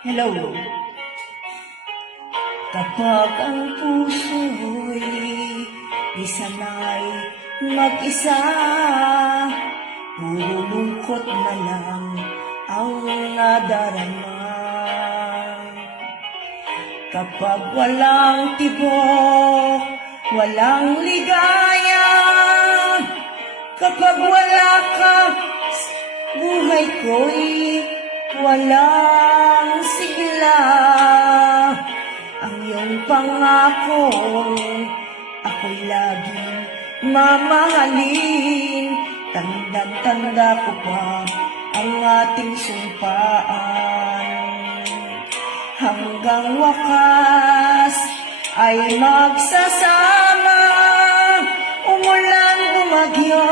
Hello. Kapag ang puso'y di sanay mag-isa, puro lungkot na lang ang nadarama. Kapag walang tibok, walang ligaya, kapag wala ka, buhay ko'y walang sigla. Ang iyong pangako, ako'y laging mamahalin. Tandang-tanda ko pa ang ating sumpaan. Hanggang wakas ay magsasama, umulan, bumagyo.